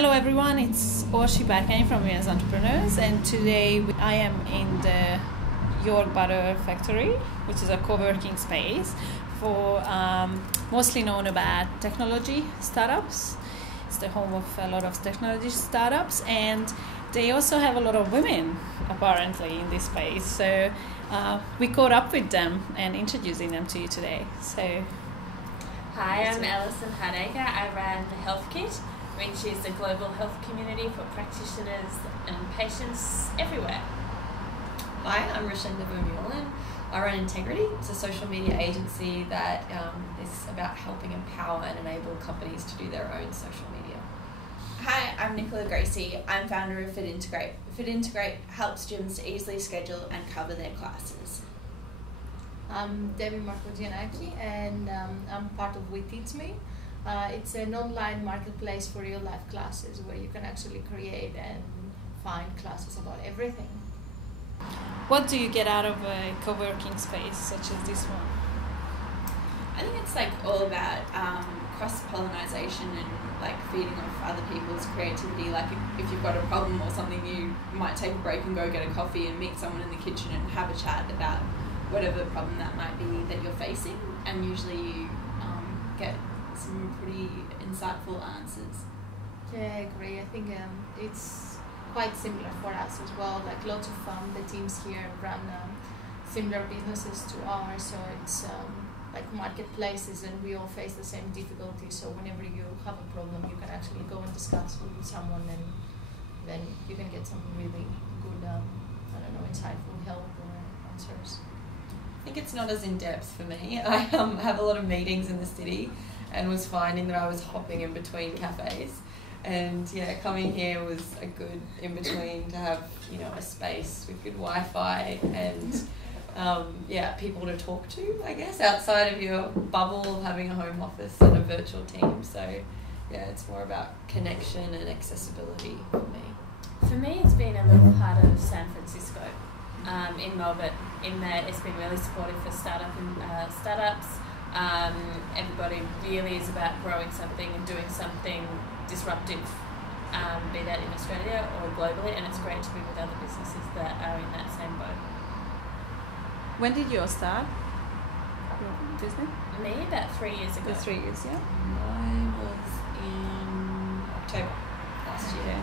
Hello everyone, it's Orshi Barkani from Women's Entrepreneurs, and today I am in the York Butter Factory, which is a co-working space for mostly known about technology startups. It's the home of a lot of technology startups, and they also have a lot of women apparently in this space. So we caught up with them and introducing them to you today. So, hi, I'm Alison Hardacre. I run the Health Kit, which is a global health community for practitioners and patients everywhere. Hi, I'm Richenda Vermeulen. I run ntegrity. It's a social media agency that is about helping empower and enable companies to do their own social media. Hi, I'm Nicola Gracie. I'm founder of Integrate. Integrate helps gyms to easily schedule and cover their classes. I'm Demi, Markogiannaki, and I'm part of We Teach Me. It's an online marketplace for real-life classes where you can actually create and find classes about everything. what do you get out of a co-working space such as this one? I think it's all about cross-pollination and feeding off other people's creativity. If you've got a problem or something, you might take a break and go get a coffee and meet someone in the kitchen and have a chat about whatever problem that might be that you're facing, and usually you get some pretty insightful answers. Yeah, I agree. I think it's quite similar for us as well. Lots of the teams here run similar businesses to ours, so it's marketplaces, and we all face the same difficulties. So whenever you have a problem, you can actually go and discuss with someone, and then you can get some really good, insightful help or answers. I think it's not as in-depth for me. I have a lot of meetings in the city and was finding that I was hopping in between cafes. And coming here was a good in-between to have, a space with good Wi-Fi and people to talk to, I guess, outside of your bubble of having a home office and a virtual team. So it's more about connection and accessibility for me. For me, it's been a little part of San Francisco, in Melbourne, in that it's been really supportive for startups. Everybody really is about growing something and doing something disruptive, be that in Australia or globally, and it's great to be with other businesses that are in that same boat. When did you start your business? Me, about 3 years ago. 3 years, yeah. Mine was in October last year.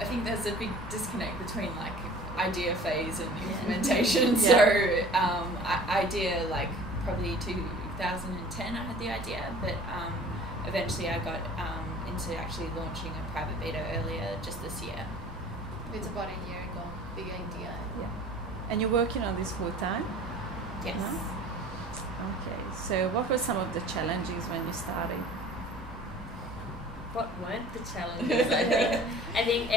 I think there's a big disconnect between idea phase and implementation. Yeah. So idea probably 2010 I had the idea, but eventually I got into actually launching a private beta earlier just this year. It's about a year ago, big idea. Yeah. And you're working on this full time? Yes. No? Okay. So what were some of the challenges when you started? What weren't the challenges? I think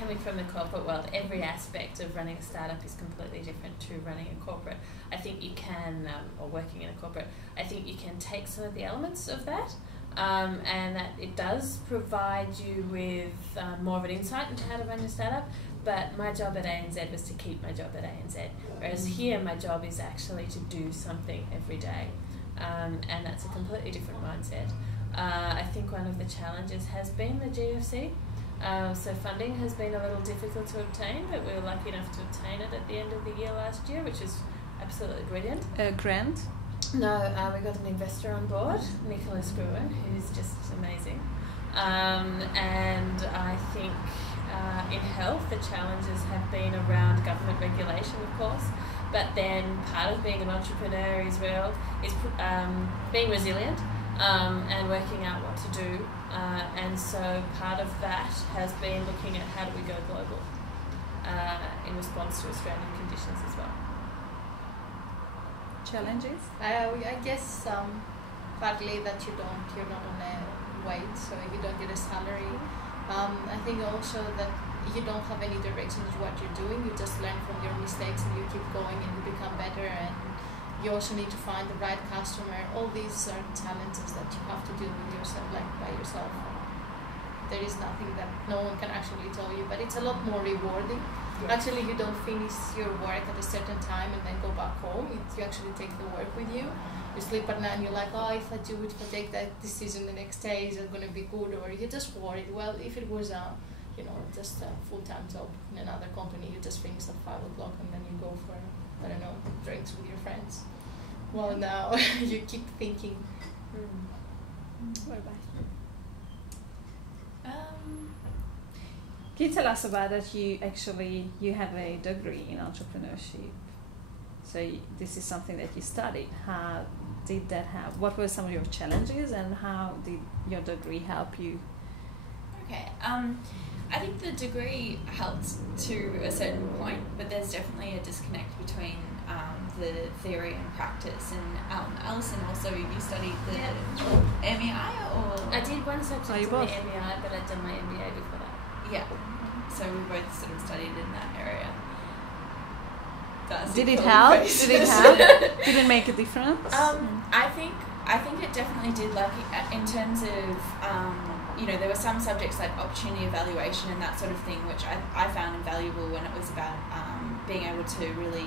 coming from the corporate world, every aspect of running a startup is completely different to running a corporate. I think you can, or working in a corporate, I think you can take some of the elements of that, and that it does provide you with more of an insight into how to run your startup. But my job at ANZ was to keep my job at ANZ, whereas here my job is actually to do something every day, and that's a completely different mindset. I think one of the challenges has been the GFC. So funding has been a little difficult to obtain, but we were lucky enough to obtain it at the end of the year last year, which is absolutely brilliant. A grant? No, we got an investor on board, Nicola Gracie, who's just amazing. And I think in health, the challenges have been around government regulation, of course, but then part of being an entrepreneur is being resilient. And working out what to do, and so part of that has been looking at how do we go global in response to Australian conditions as well. Challenges? I guess partly that you're not on a wage, so you don't get a salary. I think also that you don't have any direction to what you're doing. You just learn from your mistakes and you keep going and you become better, and you also need to find the right customer. All these are challenges that you have to deal with yourself, by yourself. There is nothing that no one can actually tell you, but it's a lot more rewarding Actually, you don't finish your work at a certain time and then go back home. You actually take the work with you. You sleep at night and you're like, oh, if I take that decision the next day, is it going to be good? Or you're just worried. Well, if it was just a full-time job in another company, you just finish at 5 o'clock and then you go for, I don't know, drinks with your friends. Well, now you keep thinking. What about you? Can you tell us about that? You have a degree in entrepreneurship. So this is something that you studied. How did that help? What were some of your challenges, and how did your degree help you? Okay. I think the degree helped to a certain point, but there's definitely a disconnect between the theory and practice. And Alison, also, you studied the MEI, or? I did one subject in the MEI, but I'd done my MBA before that. Yeah. So we both sort of studied in that area. Did it help? Did it make a difference? I think it definitely did. Like in terms of there were some subjects like opportunity evaluation and that sort of thing, which I found invaluable when it was about being able to really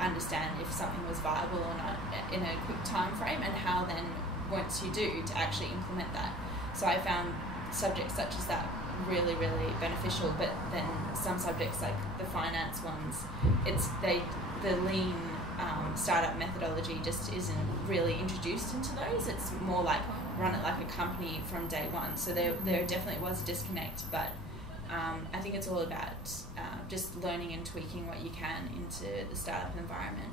understand if something was viable or not in a quick time frame, and how then once you do to actually implement that. So I found subjects such as that really, really beneficial. But then some subjects like the finance ones, the lean startup methodology just isn't really introduced into those. It's more like run it like a company from day one. So there definitely was a disconnect, but I think it's all about just learning and tweaking what you can into the startup environment.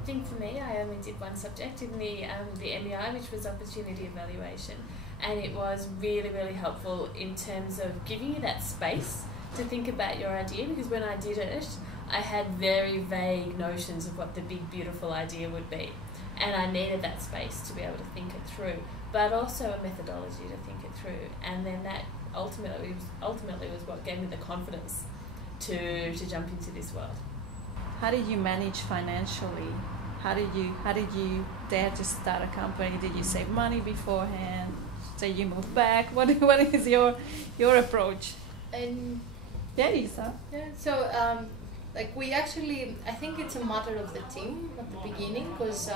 I think for me, I only did one subject in the MEI, which was opportunity evaluation, and it was really, really helpful in terms of giving you that space to think about your idea, because when I did it, I had very vague notions of what the big, beautiful idea would be, and I needed that space to be able to think it through, but also a methodology to think it through, and then that ultimately was what gave me the confidence to jump into this world. How did you manage financially? How did you dare to start a company? Did you save money beforehand? So you moved back. What is your approach? Lisa. Yeah. So we actually, I think it's a matter of the team at the beginning, because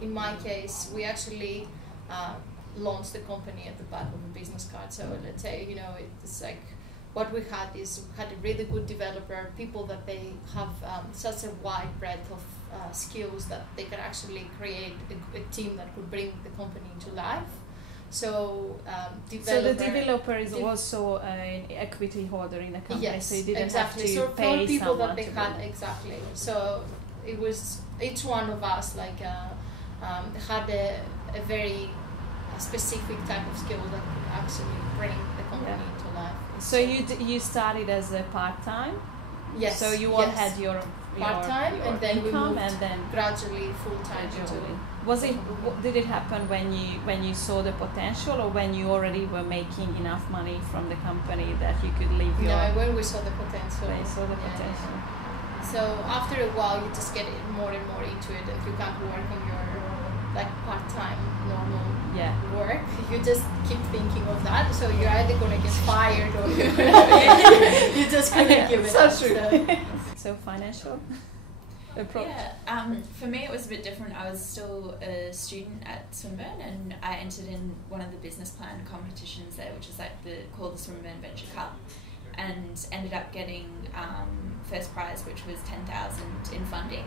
in my case we actually launched the company at the back of a business card. So let's say it's like, what we had a really good developer, people that they have such a wide breadth of skills that they can actually create a team that could bring the company to life. So the developer is also an equity holder in the company. Yes, so you didn't exactly. have to pay people someone that they had, exactly. So it was each one of us had a very specific type of skill that could actually bring the company to life. So you started as a part-time? Yes. So you all had your part-time, and then we moved and then gradually full-time. Did it happen when you saw the potential, or when you already were making enough money from the company that you could leave your... No, when we saw the potential. When you saw the potential. Yeah. So after a while you just get more and more into it, and you can't work on your part-time normal work. You just keep thinking of that, so you're either going to get fired or you're just going to give it up. So financial approach? Yeah, for me it was a bit different. I was still a student at Swinburne, and I entered in one of the business plan competitions there, which is called the Swinburne Venture Cup, and ended up getting first prize, which was $10,000 in funding,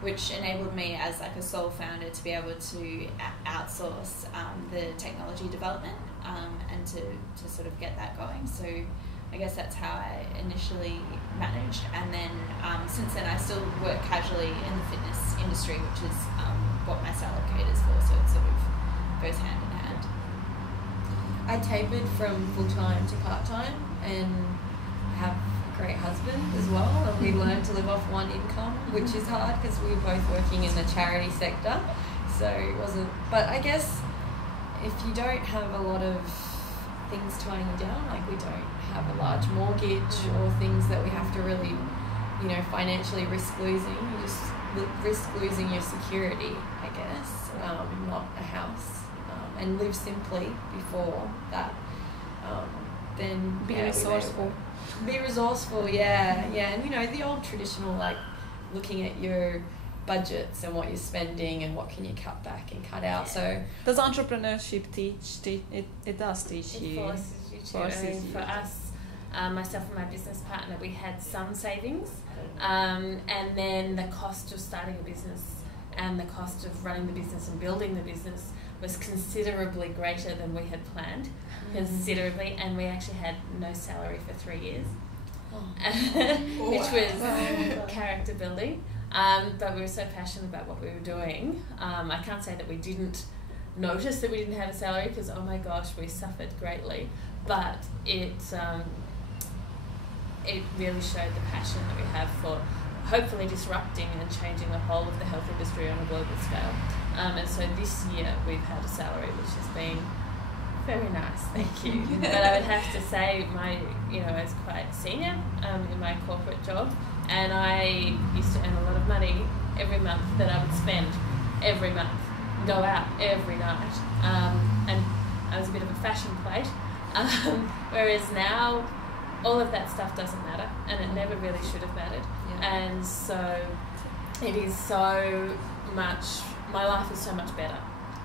which enabled me as a sole founder to be able to outsource the technology development and to sort of get that going. So I guess that's how I initially managed, and then since then I still work casually in the fitness industry, which is what my salary caters for, so it sort of goes hand in hand. I tapered from full-time to part-time, and I have a great husband as well, and we learned to live off one income, which is hard because we were both working in the charity sector, so it wasn't, but I guess if you don't have a lot of things tying you down, we don't have a large mortgage or things that we have to really, financially risk losing. You just risk losing your security, I guess, not a house, and live simply before that. Then be resourceful. Be resourceful, yeah. And you know, the old traditional, like looking at your budgets and what you're spending and what can you cut back and cut out. So does entrepreneurship teach? It does teach you. It forces you to. I mean, for us, myself and my business partner, we had some savings, and then the cost of starting a business and the cost of running the business and building the business was considerably greater than we had planned, considerably, and we actually had no salary for 3 years, which was character building. But we were so passionate about what we were doing. I can't say that we didn't notice that we didn't have a salary, because oh my gosh, we suffered greatly. But it really showed the passion that we have for hopefully disrupting and changing the whole of the health industry on a global scale. And so this year we've had a salary which has been very nice, thank you. But I would have to say I was quite senior in my corporate job, and I used to earn a lot of money every month that I would spend every month, go out every night, and I was a bit of a fashion plate, whereas now all of that stuff doesn't matter, and it never really should have mattered. And so it is so much, my life is so much better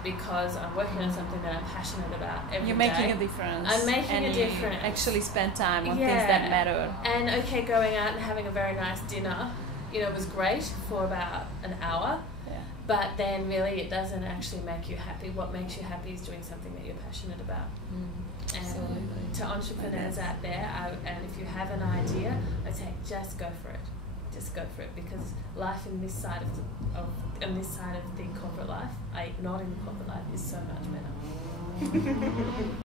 because I'm working on something that I'm passionate about every day. You're making a difference. I'm making a difference. Actually spend time on things that matter. And okay, going out and having a very nice dinner, was great for about an hour. Yeah. But then really it doesn't actually make you happy. What makes you happy is doing something that you're passionate about. And to entrepreneurs out there, and if you have an idea, I'd say just go for it. Just go for it, because life in this side of the corporate life, not in the corporate life, is so much better.